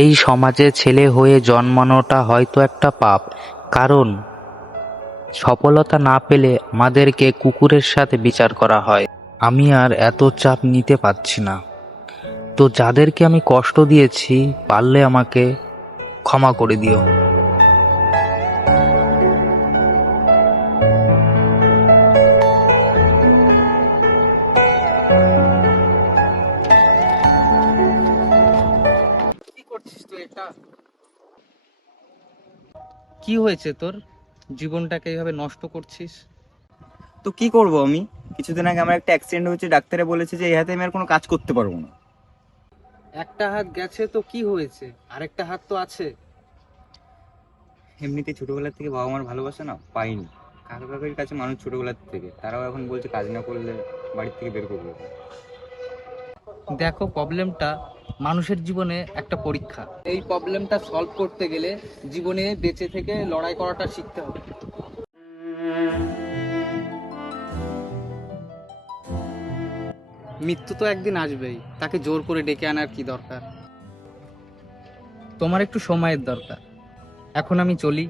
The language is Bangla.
এই সমাজে ছেলে হয়ে জন্মানোটা হয়তো একটা পাপ, কারণ সফলতা না পেলে আমাদেরকে কুকুরের সাথে বিচার করা হয়। আমি আর এত চাপ নিতে পারছি না। তো যাদেরকে আমি কষ্ট দিয়েছি, পারলে আমাকে ক্ষমা করে দিও। কি করছিস তুই এটা? কি হয়েছে তোর? জীবনটাকে এইভাবে নষ্ট করছিস? তো কি করব আমি? কিছুদিন আগে আমার একটা অ্যাক্সিডেন্ট হয়েছে, ডাক্তারে বলেছে যে এই হাতে আমি আর কোনো কাজ করতে পারবো না। একটা হাত গেছে তো কি হয়েছে, আরেকটা হাত তো আছে। এমনিতে ছোটবেলা থেকে বাবা মার ভালোবাসা না পাইনি। কাকা কাকির কাছে মানুষ ছোটবেলার থেকে, তারাও এখন বলছে কাজ না করলে বাড়ির থেকে বের করবে। দেখো, প্রবলেমটা মানুষের জীবনে একটা পরীক্ষা। এই প্রবলেমটা সলভ করতে গেলে জীবনে বেঁচে থেকে লড়াই করাটা শিখতে হবে। মৃত্যু তো একদিন আসবেই, তাকে জোর করে ডেকে আনার কি দরকার? তোমার একটু সময়ের দরকার। এখন আমি চলি।